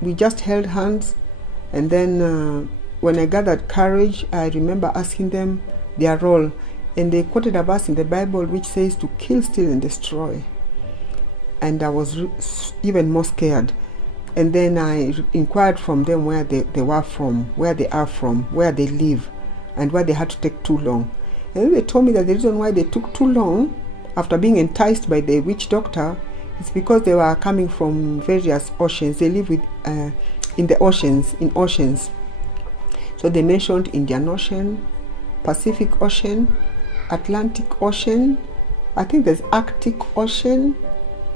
We just held hands, and then when I gathered courage, I remember asking them their role, and they quoted a verse in the Bible which says to kill, steal, and destroy. And I was even more scared. And then I inquired from them where they were from, where they are from, where they live, and why they had to take too long. And then they told me that the reason why they took too long after being enticed by the witch doctor is because they were coming from various oceans. They live in the oceans. So they mentioned Indian Ocean, Pacific Ocean, Atlantic Ocean, I think there's Arctic Ocean,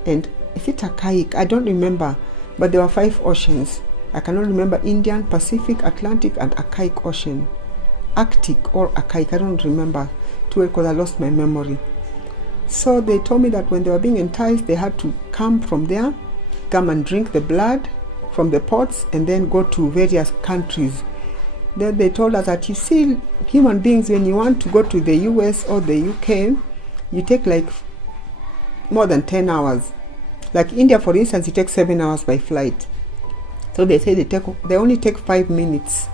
and is it Archaic? I don't remember, but there were 5 oceans. I cannot remember Indian, Pacific, Atlantic, and Archaic Ocean. Arctic or Archaic, I don't remember too well because I lost my memory. So they told me that when they were being enticed, they had to come from there, come and drink the blood from the pots, and then go to various countries. Then they told us that, you see, human beings, when you want to go to the US or the UK, you take like more than 10 hours. Like India, for instance, it takes 7 hours by flight. So they say they only take 5 minutes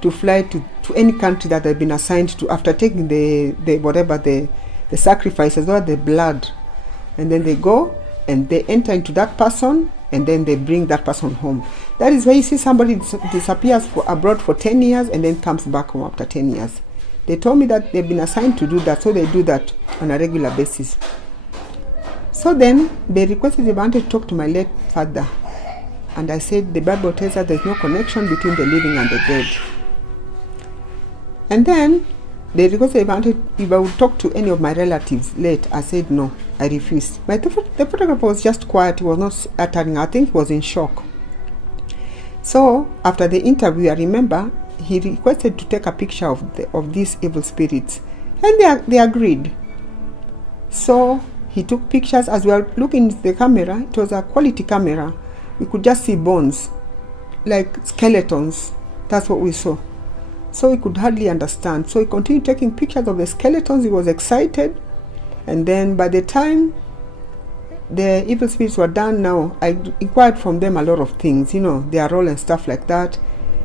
to fly to any country that they've been assigned to after taking the sacrifices or the blood. And then they go and they enter into that person, and then they bring that person home. That is why you see somebody disappears abroad for 10 years and then comes back home after 10 years. They told me that they've been assigned to do that, so they do that on a regular basis. So then they requested they wanted to talk to my late father. And I said the Bible tells us there's no connection between the living and the dead. And then they requested they wanted if I would talk to any of my relatives late. I said no, I refused. But the photographer was just quiet, he was not uttering. I think he was in shock. So after the interview, I remember he requested to take a picture of these evil spirits, and they agreed. So he took pictures. As we were looking into the camera, it was a quality camera. We could just see bones, like skeletons. That's what we saw. So we could hardly understand. So he continued taking pictures of the skeletons. He was excited. And then by the time the evil spirits were done now, I inquired from them a lot of things, their role and stuff like that.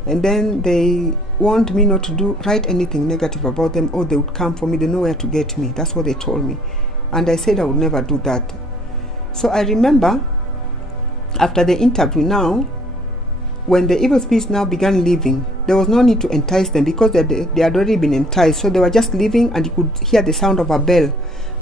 And then they warned me not to write anything negative about them, or they would come for me. They know where to get me. That's what they told me. And I said I would never do that. So I remember after the interview now, when the evil spirits now began leaving, there was no need to entice them because they had already been enticed. So they were just leaving, and you could hear the sound of a bell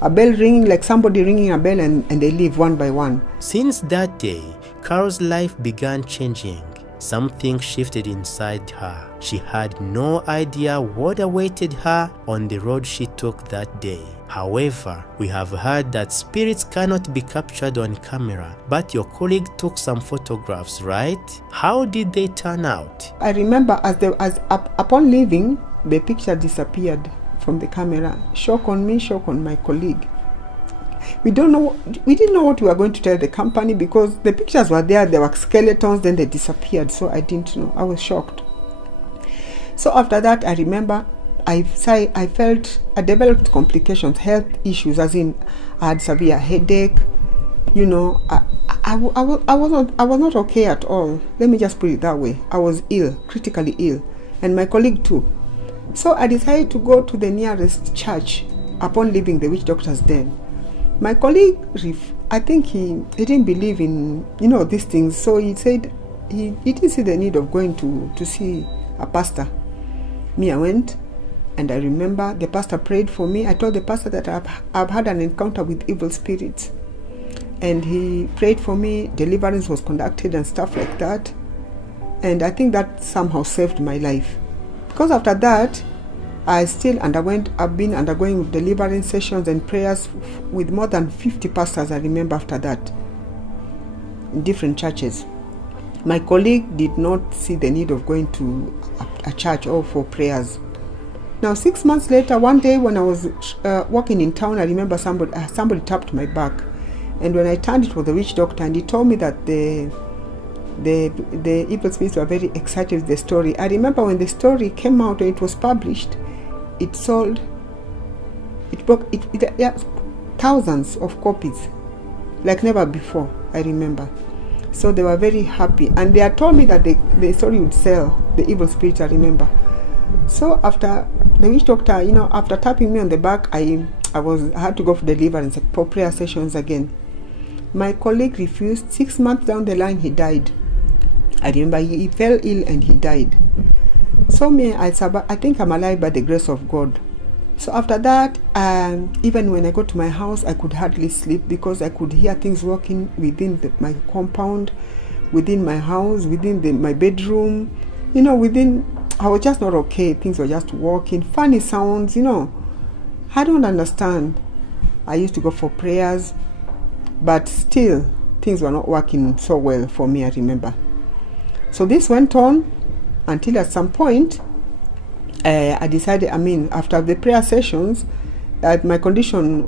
ringing, like somebody ringing a bell, and they leave one by one. Since that day, Carol's life began changing. Something shifted inside her. She had no idea what awaited her on the road she took that day. However, we have heard that spirits cannot be captured on camera, but your colleague took some photographs, right? How did they turn out? I remember upon leaving, the picture disappeared from the camera. Shock on me, shock on my colleague. We didn't know what we were going to tell the company because the pictures were there were skeletons, then they disappeared. So I didn't know. I was shocked. So after that, I remember I developed complications, health issues, as in I had severe headache. I was not okay at all. Let me just put it that way. I was ill, critically ill, and my colleague too. So I decided to go to the nearest church upon leaving the witch doctor's den. My colleague, I think he didn't believe in these things, so he said he didn't see the need of going to see a pastor. Me, I went, and I remember the pastor prayed for me. I told the pastor that I've had an encounter with evil spirits, and he prayed for me. Deliverance was conducted and stuff like that, and I think that somehow saved my life, because after that I've been undergoing deliverance sessions and prayers with more than 50 pastors, I remember, after that, in different churches. My colleague did not see the need of going to a church or for prayers. Now, 6 months later, one day when I was walking in town, I remember somebody tapped my back. And when I turned, it was the witch doctor, and he told me that the evil spirits were very excited with the story. I remember when the story came out and it was published, it sold, thousands of copies, like never before, I remember. So they were very happy, and they had told me that the story would sell, the evil spirit, I remember. So after the witch doctor, after tapping me on the back, I had to go for deliverance, for prayer sessions again. My colleague refused. 6 months down the line, he died. I remember he fell ill and he died. So I think I'm alive by the grace of God. So after that, even when I got to my house, I could hardly sleep because I could hear things walking within my compound, within my house, within my bedroom. I was just not okay. Things were just walking, funny sounds, I don't understand. I used to go for prayers, but still, things were not working so well for me, I remember. So this went on until at some point, I decided, after the prayer sessions, that my condition,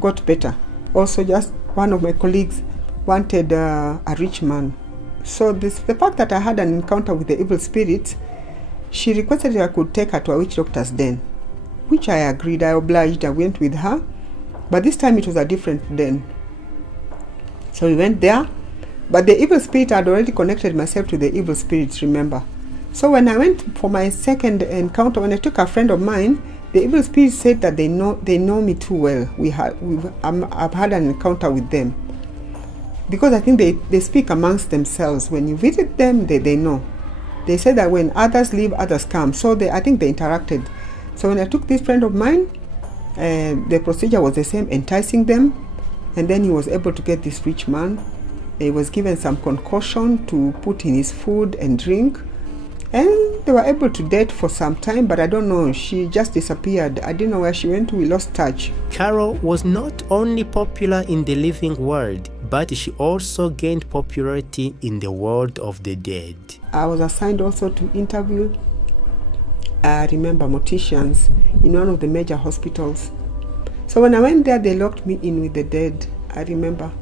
got better. Also, just one of my colleagues wanted a rich man. So the fact that I had an encounter with the evil spirit, she requested that I could take her to a witch doctor's den, which I agreed. I obliged. I went with her, but this time it was a different den. So we went there, but the evil spirit had already connected myself to the evil spirits, remember. So when I went for my second encounter, when I took a friend of mine, the evil spirit said that they know me too well. I've had an encounter with them, because I think they speak amongst themselves. When you visit them, they know. They said that when others leave, others come. So I think they interacted. So when I took this friend of mine, the procedure was the same, enticing them, and then he was able to get this rich man. He was given some concoction to put in his food and drink. And they were able to date for some time, but I don't know, she just disappeared. I didn't know where she went. We lost touch. Carol was not only popular in the living world, but she also gained popularity in the world of the dead. I was assigned also to interview, I remember, morticians in one of the major hospitals. So when I went there, they locked me in with the dead, I remember,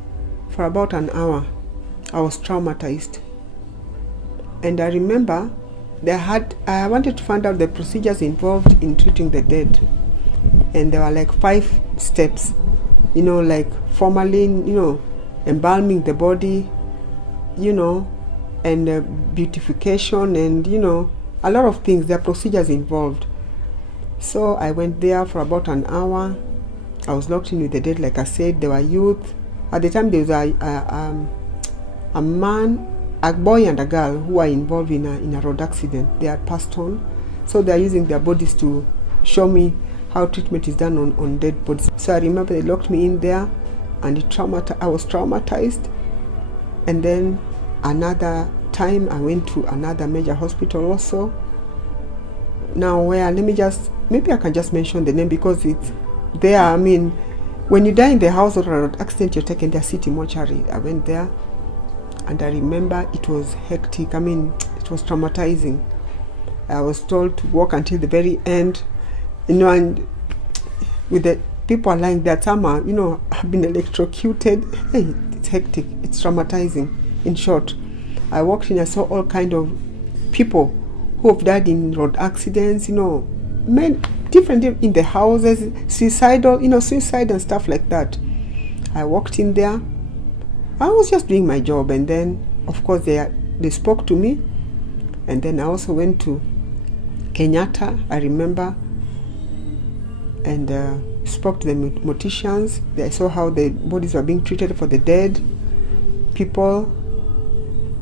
for about an hour. I was traumatized. And I remember I wanted to find out the procedures involved in treating the dead. And there were like 5 steps, like formalin, embalming the body, and beautification, and, a lot of things. There are procedures involved. So I went there for about an hour. I was locked in with the dead, like I said. There were youth. At the time, there was a man, a boy and a girl who were involved in a road accident. They had passed on, so they are using their bodies to show me how treatment is done on dead bodies. So I remember they locked me in there, and I was traumatized. And then another time I went to another major hospital also. Now maybe I can just mention the name because it's there. When you die in the house or a road accident, you're taken to a city mortuary. I went there. And I remember it was hectic. It was traumatizing. I was told to walk until the very end, and with the people lying there, some have been electrocuted. Hey, it's hectic. It's traumatizing. In short, I walked in, I saw all kind of people who have died in road accidents, men, different in the houses, suicide and stuff like that. I walked in there. I was just doing my job, and then, of course, they spoke to me. And then I also went to Kenyatta, I remember, and spoke to the morticians. I saw how the bodies were being treated for the dead people.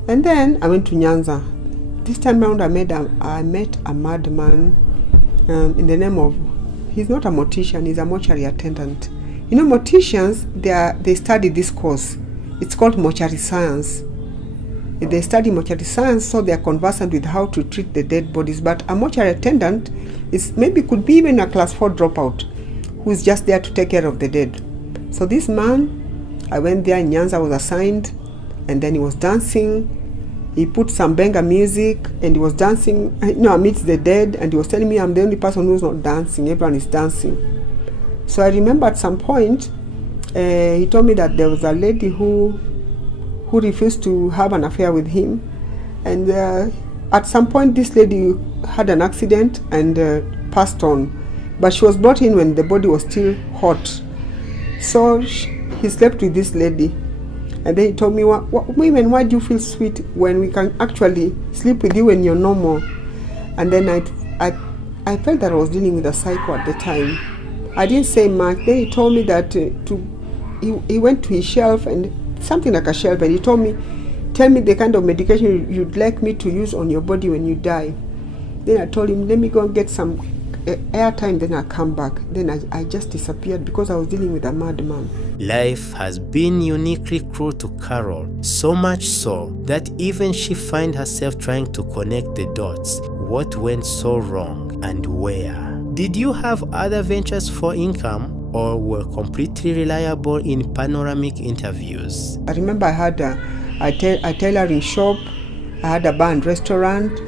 And then I went to Nyanza. This time around, I met a madman in the name of, he's not a mortician, he's a mortuary attendant. Morticians, they study this course. It's called mortuary science. They study mortuary science, so they are conversant with how to treat the dead bodies. But a mortuary attendant could be even a class 4 dropout who's just there to take care of the dead. So this man, I went there in Nyanza, I was assigned, and then he was dancing. He put some benga music, and he was dancing, amidst the dead, and he was telling me I'm the only person who's not dancing. Everyone is dancing. So I remember at some point, he told me that there was a lady who refused to have an affair with him, and at some point this lady had an accident and passed on, but she was brought in when the body was still hot. So he slept with this lady, And then he told me, women, why do you feel sweet when we can actually sleep with you when you're normal? And then I felt that I was dealing with a psycho at the time. I didn't say much. Then he told me that he went to his shelf, and something like a shelf, and he told me, tell me the kind of medication you'd like me to use on your body when you die. Then I told him, let me go and get some airtime, then I'll come back. Then I just disappeared because I was dealing with a madman. Life has been uniquely cruel to Carol, so much so that even she finds herself trying to connect the dots. What went so wrong and where? Did you have other ventures for income, or were completely reliable in panoramic interviews? I remember I had a tailoring shop, I had a bar and restaurant.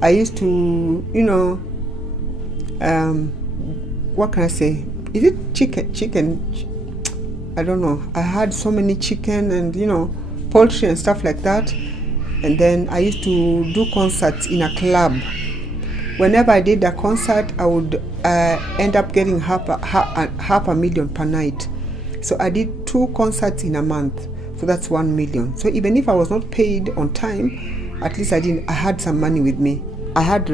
I used to, what can I say? Is it chicken? I don't know. I had so many chicken and, poultry and stuff like that. And then I used to do concerts in a club. Whenever I did a concert, I would end up getting half a million per night. So I did 2 concerts in a month. So that's 1 million. So even if I was not paid on time, at least I had some money with me. I had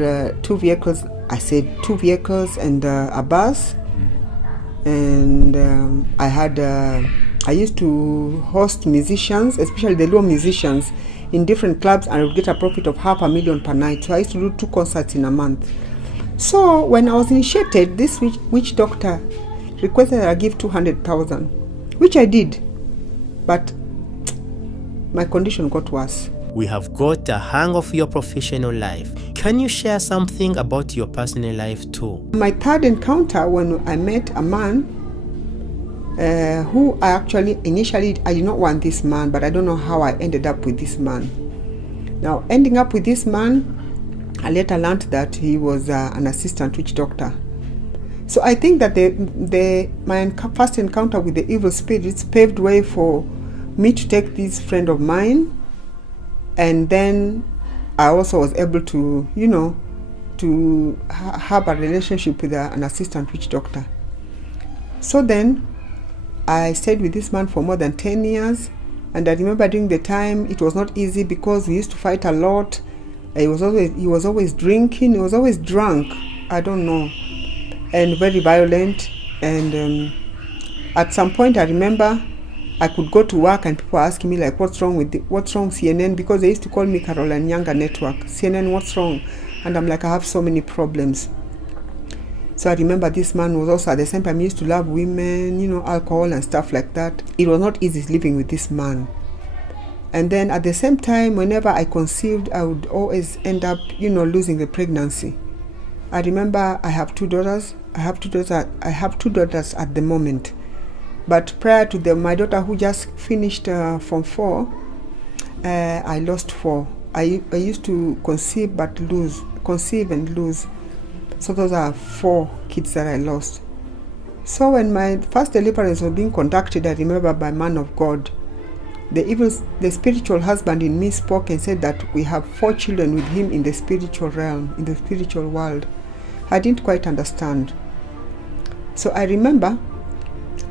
2 vehicles. I said 2 vehicles and a bus. And I used to host musicians, especially the low musicians, in different clubs, and I would get a profit of half a million per night. So I used to do 2 concerts in a month. So when I was initiated, this witch doctor requested that I give 200,000, which I did. But my condition got worse. We have got a hang of your professional life. Can you share something about your personal life too? My third encounter, when I met a man who I actually initially, I did not want this man, but I don't know how I ended up with this man. Now, ending up with this man, I later learned that he was an assistant witch doctor. So I think that my first encounter with the evil spirits paved way for me to take this friend of mine, and then I also was able to, to have a relationship with an assistant witch doctor. So then I stayed with this man for more than 10 years, and I remember during the time it was not easy because we used to fight a lot. He was always drinking, he was always drunk, I don't know, and very violent. And at some point I remember I could go to work and people were asking me like, what's wrong CNN? Because they used to call me Caroline Younger Network. CNN, what's wrong? And I'm like, I have so many problems. So I remember this man was also at the same time, he used to love women, alcohol and stuff like that. It was not easy living with this man. And then at the same time, whenever I conceived, I would always end up, losing the pregnancy. I remember I have 2 daughters. I have two daughters at the moment. But prior to my daughter who just finished Form 4, I lost 4. I used to conceive and lose. So those are 4 kids that I lost. So when my first deliverance was being conducted, I remember by man of God, the spiritual husband in me spoke and said that we have 4 children with him in the spiritual realm, in the spiritual world. I didn't quite understand. So I remember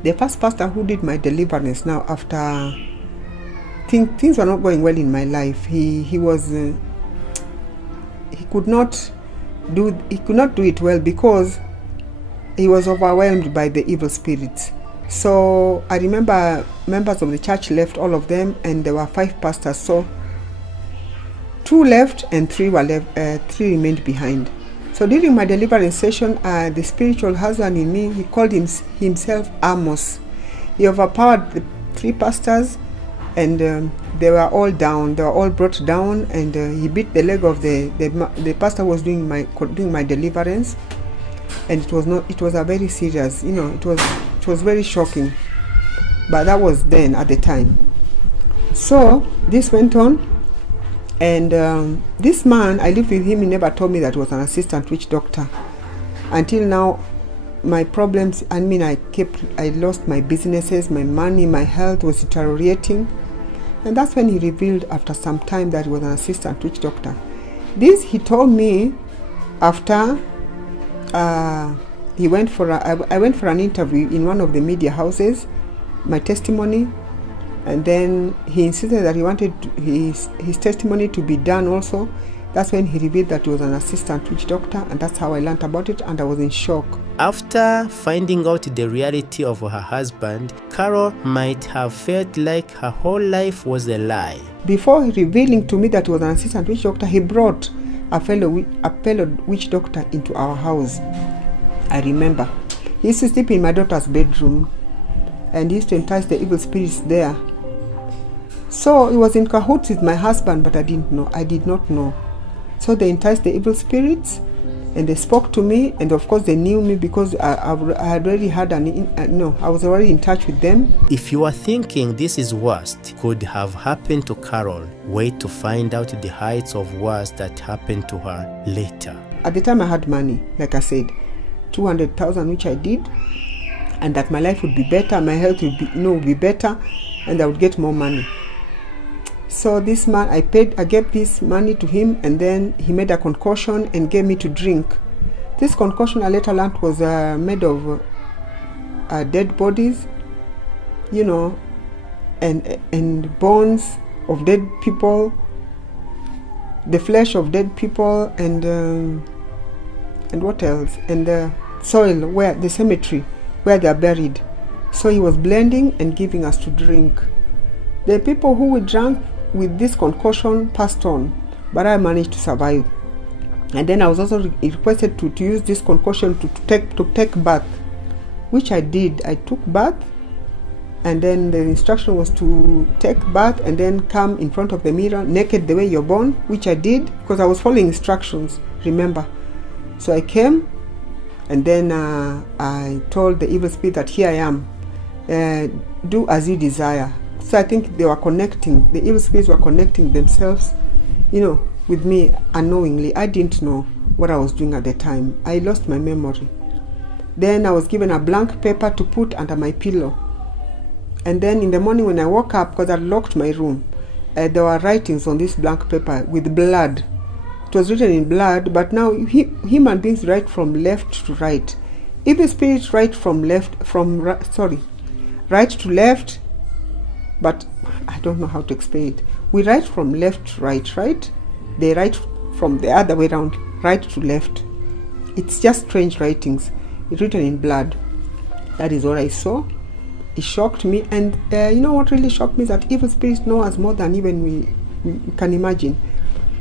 the first pastor who did my deliverance now after things were not going well in my life. He could not do it well because he was overwhelmed by the evil spirits. So I remember members of the church left, all of them, and there were 5 pastors. So 2 left and 3 remained behind. So during my deliverance session, the spiritual husband in me, he called himself Amos. He overpowered the 3 pastors, and they were all down. They were all brought down, and he beat the leg of the pastor who was doing my deliverance. And it was a very serious, it was very shocking. But that was then at the time. So this went on. And this man, I lived with him, he never told me that he was an assistant witch doctor. Until now, my problems, I lost my businesses, my money, my health was deteriorating. And that's when he revealed after some time that he was an assistant witch doctor. This he told me after I went for an interview in one of the media houses, my testimony. And then he insisted that he wanted his testimony to be done also. That's when he revealed that he was an assistant witch doctor, and that's how I learned about it, and I was in shock. After finding out the reality of her husband, Carol might have felt like her whole life was a lie. Before revealing to me that he was an assistant witch doctor, he brought a fellow witch doctor into our house. I remember. He used to sleep in my daughter's bedroom, and he used to entice the evil spirits there. So he was in cahoots with my husband, but I did not know. So they enticed the evil spirits, and they spoke to me, and of course they knew me because I had already had I was already in touch with them. If you are thinking this is worst could have happened to Carol, wait to find out the heights of worst that happened to her later. At the time I had money, like I said, 200,000, which I did, and that my life would be better, my health would be better, and I would get more money. So this man, I gave this money to him, and then he made a concoction and gave me to drink. This concoction I later learned was made of dead bodies, and bones of dead people, the flesh of dead people, and what else? And the soil, where the cemetery, where they are buried. So he was blending and giving us to drink. The people who we drank with this concoction passed on, but I managed to survive. And then I was also requested to use this concoction to take bath, which I did. I took bath, and then the instruction was to take bath and then come in front of the mirror naked the way you're born, which I did because I was following instructions, remember. So I came, and then I told the evil spirit that here I am, do as you desire. So I think they were connecting, the evil spirits were connecting themselves, with me unknowingly. I didn't know what I was doing at the time. I lost my memory. Then I was given a blank paper to put under my pillow. And then in the morning when I woke up, because I locked my room, there were writings on this blank paper with blood. It was written in blood, but now human beings write from left to right. Evil spirits write right to left, but I don't know how to explain it. We write from left to right? They write from the other way around, right to left. It's just strange writings. It's written in blood. That is what I saw. It shocked me, and you know what really shocked me is that evil spirits know us more than even we can imagine.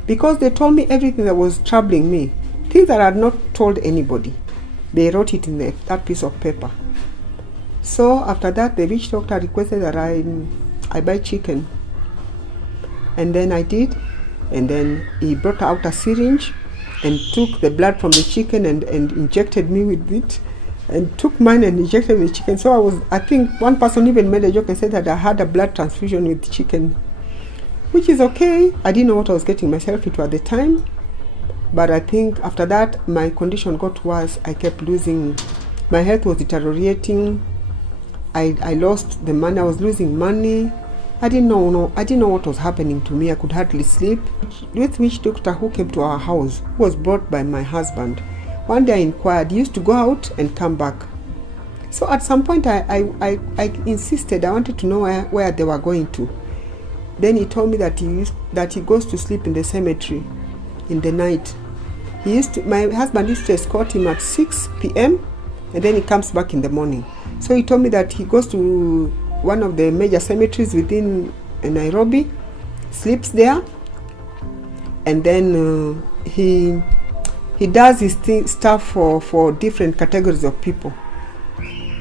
Because they told me everything that was troubling me, things that I had not told anybody. They wrote it in that piece of paper. So after that, the witch doctor requested that I buy chicken. And then I did. And then he brought out a syringe and took the blood from the chicken and injected me with it. And took mine and injected the chicken. So I think one person even made a joke and said that I had a blood transfusion with chicken. Which is okay. I didn't know what I was getting myself into at the time. But I think after that, my condition got worse. I kept losing. My health was deteriorating. I lost the money. I was losing money. I didn't know what was happening to me. I could hardly sleep. With witch doctor who came to our house, who was brought by my husband. One day I inquired. He used to go out and come back. So at some point I insisted. I wanted to know where they were going to. Then he told me that he goes to sleep in the cemetery in the night. My husband used to escort him at 6 p.m. and then he comes back in the morning. So he told me that he goes to one of the major cemeteries within Nairobi, sleeps there, and then he does his stuff for different categories of people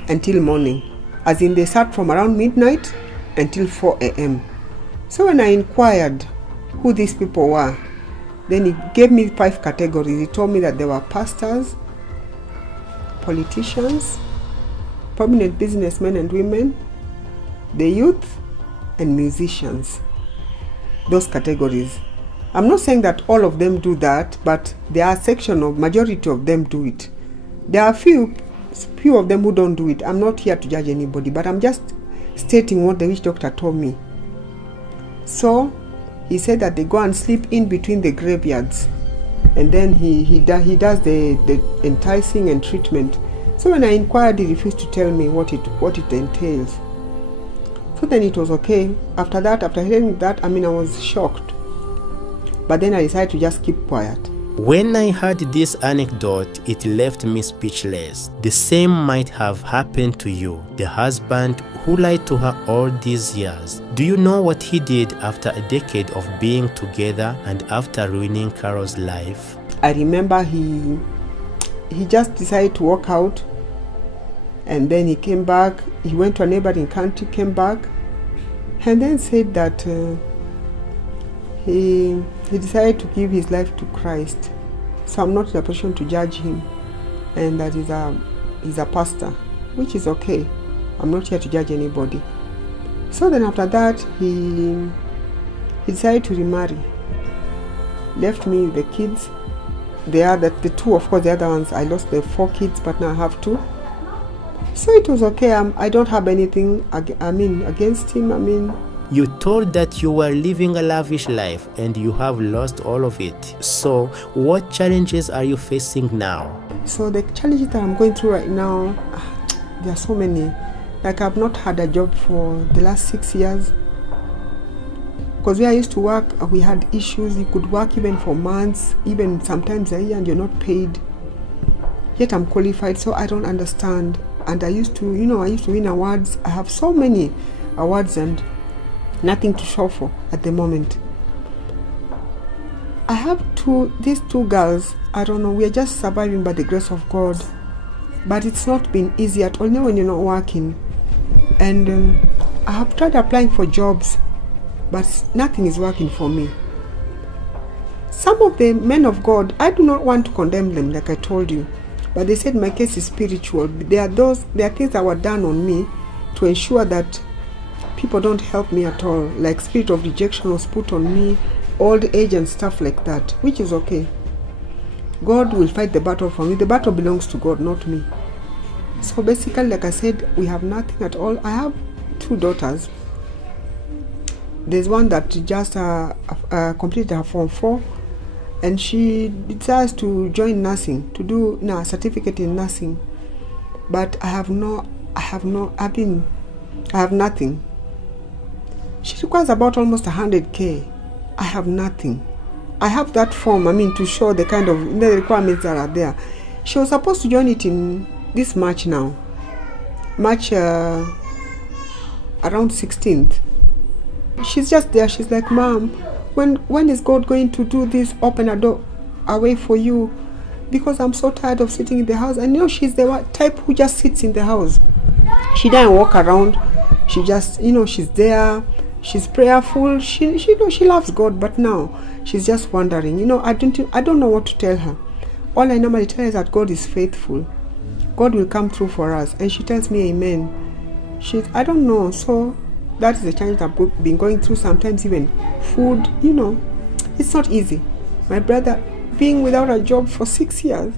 until morning. As in, they start from around midnight until 4 a.m. So when I inquired who these people were, then he gave me 5 categories. He told me that there were pastors, politicians, prominent businessmen and women, the youth, and musicians. Those categories. I'm not saying that all of them do that, but there are majority of them do it. There are few of them who don't do it. I'm not here to judge anybody, but I'm just stating what the witch doctor told me. So he said that they go and sleep in between the graveyards, and then he does the enticing and treatment. So when I inquired, he refused to tell me what it entails. So So then it was okay. After that, after hearing that, I was shocked. But then I decided to just keep quiet. When I heard this anecdote, it left me speechless. The same might have happened to you, the husband who lied to her all these years. Do you know what he did after a decade of being together and after ruining Carol's life? I remember he just decided to walk out, and then he came back. He went to a neighboring country, came back, and then said that he decided to give his life to Christ. So I'm not in a position to judge him, and that he's a pastor, which is okay. I'm not here to judge anybody. So then after that, he decided to remarry. Left me with the kids. The two, of course, the other ones, I lost the 4 kids, but now I have 2. So it was okay. I don't have anything against him. You told that you were living a lavish life and you have lost all of it. So what challenges are you facing now? So the challenges that I'm going through right now, there are so many. Like, I've not had a job for the last 6 years. Because where I used to work, we had issues. You could work even for months, even sometimes a year, and you're not paid. Yet I'm qualified, so I don't understand. And I used to win awards. I have so many awards and nothing to show for at the moment. I have these two girls. I don't know, we are just surviving by the grace of God. But it's not been easy at all, when you're not working. And I have tried applying for jobs, but nothing is working for me. Some of the men of God, I do not want to condemn them, like I told you, but they said my case is spiritual. There are things that were done on me to ensure that people don't help me at all, like spirit of rejection was put on me, old age and stuff like that, which is okay. God will fight the battle for me. The battle belongs to God, not me. So basically, like I said, we have nothing at all. I have 2 daughters. There's one that just completed her Form 4, and she decides to join nursing, to do a certificate in nursing. But I have nothing. She requires about almost 100K. I have nothing. I have that form, to show the kind of the requirements that are there. She was supposed to join it in this March now. March around 16th. She's just there. She's like, Mom, when is God going to do this? Open a door away for you, because I'm so tired of sitting in the house. And she's the type who just sits in the house. She doesn't walk around. She just, she's there. She's prayerful. She loves God, but now she's just wondering. I don't know what to tell her. All I normally tell her is that God is faithful. God will come through for us, and she tells me, Amen. I don't know. So that is the challenge I've been going through. Sometimes even food. It's not easy. My brother being without a job for 6 years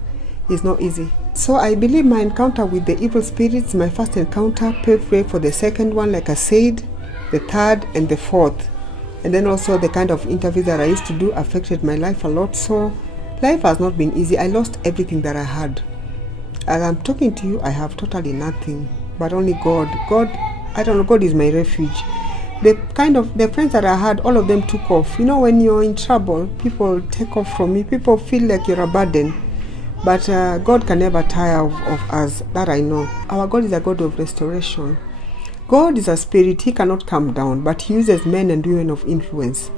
is not easy. So I believe my encounter with the evil spirits, my first encounter, pray for the second one, like I said, the third and the fourth. And then also the kind of interviews that I used to do affected my life a lot. So life has not been easy. I lost everything that I had. As I'm talking to you, I have totally nothing, but only God. I don't know, God is my refuge. The friends that I had, all of them took off. When you're in trouble, people take off from you. People feel like you're a burden. But God can never tire of us, that I know. Our God is a God of restoration. God is a spirit. He cannot come down, but he uses men and women of influence.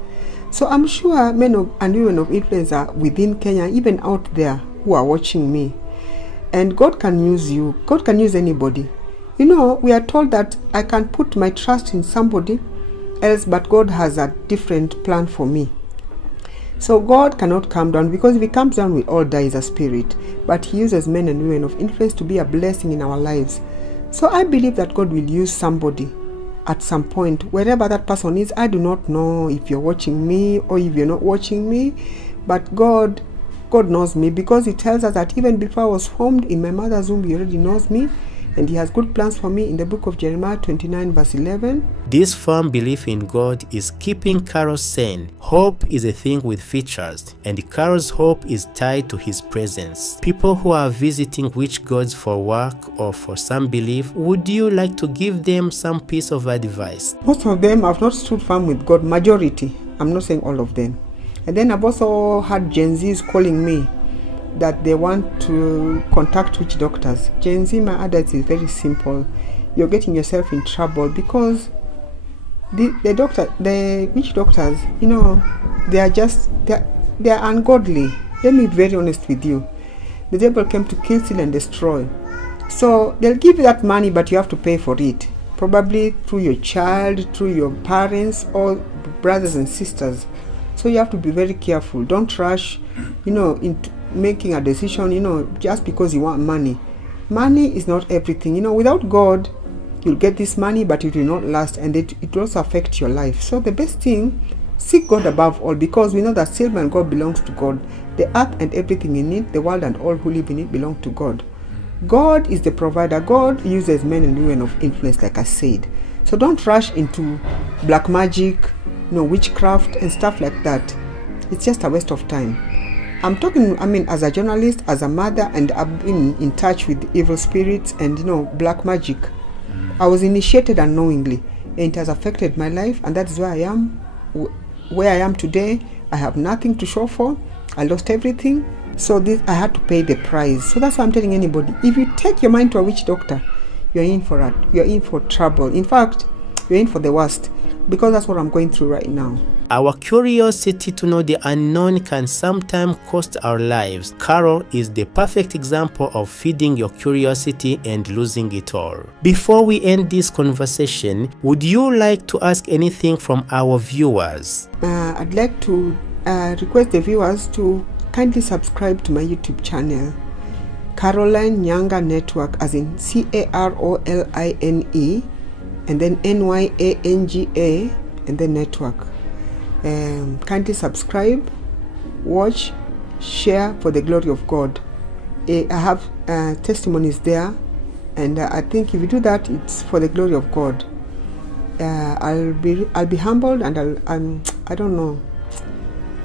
So I'm sure men and women of influence are within Kenya, even out there, who are watching me. And God can use you. God can use anybody. We are told that I can put my trust in somebody else, but God has a different plan for me. So God cannot come down, because if he comes down, we all die as a spirit. But he uses men and women of influence to be a blessing in our lives. So I believe that God will use somebody at some point, wherever that person is. I do not know if you're watching me or if you're not watching me, but God knows me, because he tells us that even before I was formed in my mother's womb, he already knows me, and He has good plans for me in the book of Jeremiah 29 verse 11. This firm belief in God is keeping Carol sane. Hope is a thing with features, and Carol's hope is tied to His presence. People who are visiting witch gods for work or for some belief, would you like to give them some piece of advice? Most of them have not stood firm with God, majority. I'm not saying all of them. And then I've also had Gen Zs calling me that they want to contact witch doctors. Gen Z, my advice is very simple. You're getting yourself in trouble because the witch doctors, they are ungodly. Let me be very honest with you. The devil came to kill, steal, and destroy. So they'll give you that money, but you have to pay for it. Probably through your child, through your parents, or brothers and sisters. So you have to be very careful. Don't rush, into making a decision, just because you want money. Money is not everything. Without God, you'll get this money, but it will not last, and it will also affect your life. So the best thing, seek God above all, because we know that silver and gold belongs to God. The earth and everything in it, the world and all who live in it belong to God. God is the provider. God uses men and women of influence, like I said. So don't rush into black magic, witchcraft and stuff like that. It's just a waste of time. I'm talking, as a journalist, as a mother, and I've been in touch with evil spirits and, black magic. I was initiated unknowingly, and it has affected my life, and that's where I am, where I am today. I have nothing to show for. I lost everything. So I had to pay the price. So that's why I'm telling anybody, if you take your mind to a witch doctor, you're in for trouble. In fact, you're in for the worst, because that's what I'm going through right now. Our curiosity to know the unknown can sometimes cost our lives. Carol is the perfect example of feeding your curiosity and losing it all. Before we end this conversation, would you like to ask anything from our viewers? I'd like to request the viewers to kindly subscribe to my YouTube channel, Caroline Nyanga Network, as in CAROLINE, and then NYANGA, and then network. Kindly subscribe, watch, share for the glory of God. I have testimonies there, and I think if you do that, it's for the glory of God. I'll be humbled, and I don't know.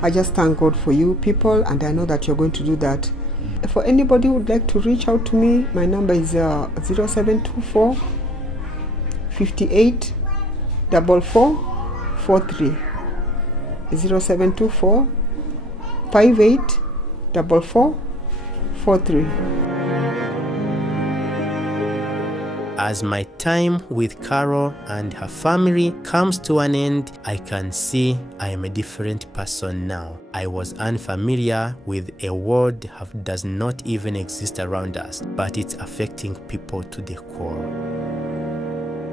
I just thank God for you people, and I know that you're going to do that. For anybody who would like to reach out to me, my number is 0724 58 4443. 0724 58 4443. As my time with Carol and her family comes to an end, I can see I am a different person now. I was unfamiliar with a world that does not even exist around us, but it's affecting people to the core.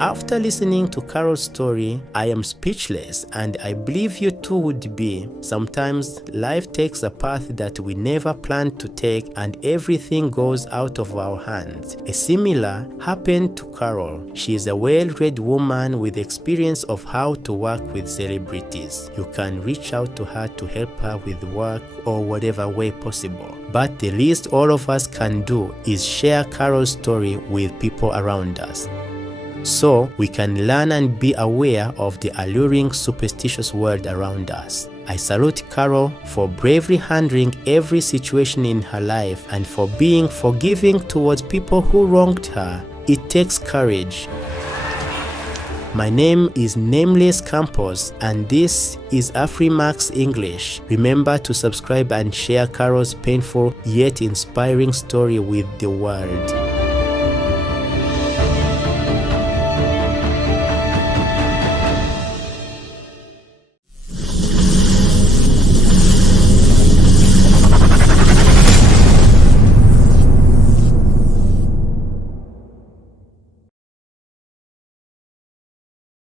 After listening to Carol's story, I am speechless, and I believe you too would be. Sometimes life takes a path that we never planned to take, and everything goes out of our hands. A similar happened to Carol. She is a well-read woman with experience of how to work with celebrities. You can reach out to her to help her with work or whatever way possible. But the least all of us can do is share Carol's story with people around us, so we can learn and be aware of the alluring, superstitious world around us. I salute Carol for bravely handling every situation in her life and for being forgiving towards people who wronged her. It takes courage. My name is Nameless Campos, and this is AfriMax English. Remember to subscribe and share Carol's painful yet inspiring story with the world.